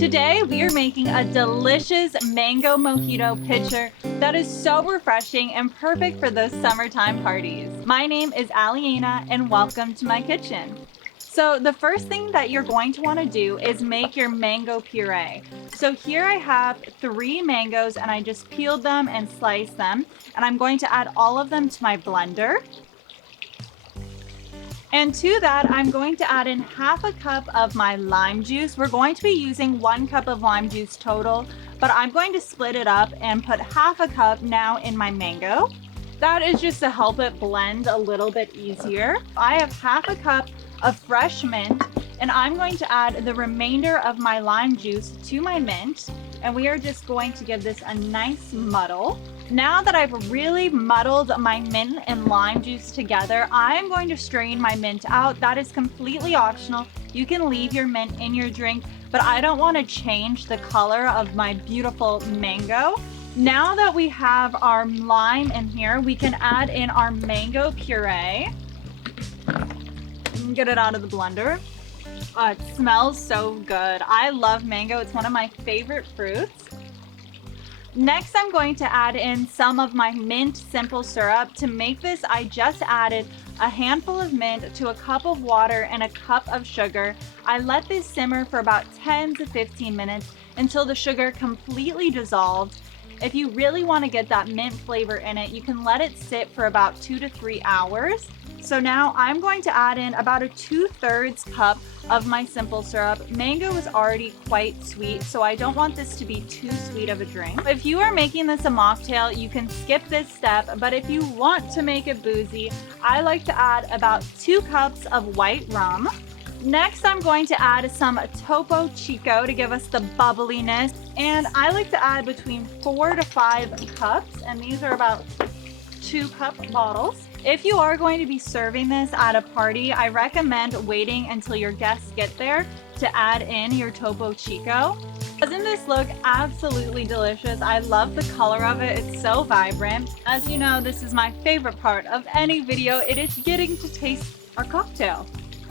Today we are making a delicious mango mojito pitcher that is so refreshing and perfect for those summertime parties. My name is Aliena and welcome to my kitchen. So the first thing that you're going to want to do is make your mango puree. So here I have 3 mangoes and I just peeled them and sliced them, and I'm going to add all of them to my blender. And to that, I'm going to add in half a cup of my lime juice. We're going to be using 1 cup of lime juice total, but I'm going to split it up and put half a cup now in my mango. That is just to help it blend a little bit easier. I have half a cup of fresh mint, and I'm going to add the remainder of my lime juice to my mint, and we are just going to give this a nice muddle. Now that I've really muddled my mint and lime juice together, I am going to strain my mint out. That is completely optional. You can leave your mint in your drink, but I don't want to change the color of my beautiful mango. Now that we have our lime in here, we can add in our mango puree. Get it out of the blender. It smells so good. I love mango. It's one of my favorite fruits. Next, I'm going to add in some of my mint simple syrup. To make this, I just added a handful of mint to a cup of water and a cup of sugar. I let this simmer for about 10 to 15 minutes until the sugar completely dissolved. If you really want to get that mint flavor in it, you can let it sit for about 2 to 3 hours. So now I'm going to add in about a 2/3 cup of my simple syrup. Mango is already quite sweet, so I don't want this to be too sweet of a drink. If you are making this a mocktail, you can skip this step, but if you want to make it boozy, I like to add about 2 cups of white rum. Next, I'm going to add some Toppo Chicco to give us the bubbliness, and I like to add between 4 to 5 cups, and these are about 2-cup bottles. If you are going to be serving this at a party, I recommend waiting until your guests get there to add in your Toppo Chicco. Doesn't this look absolutely delicious? I love the color of it. It's so vibrant. As you know, this is my favorite part of any video. It is getting to taste our cocktail.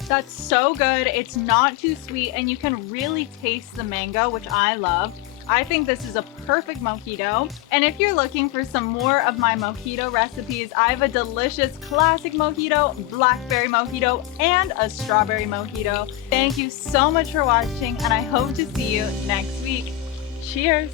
That's so good. It's not too sweet, and you can really taste the mango, which I love. I think this is a perfect mojito. And if you're looking for some more of my mojito recipes, I have a delicious classic mojito, blackberry mojito, and a strawberry mojito. Thank you so much for watching, and I hope to see you next week. Cheers!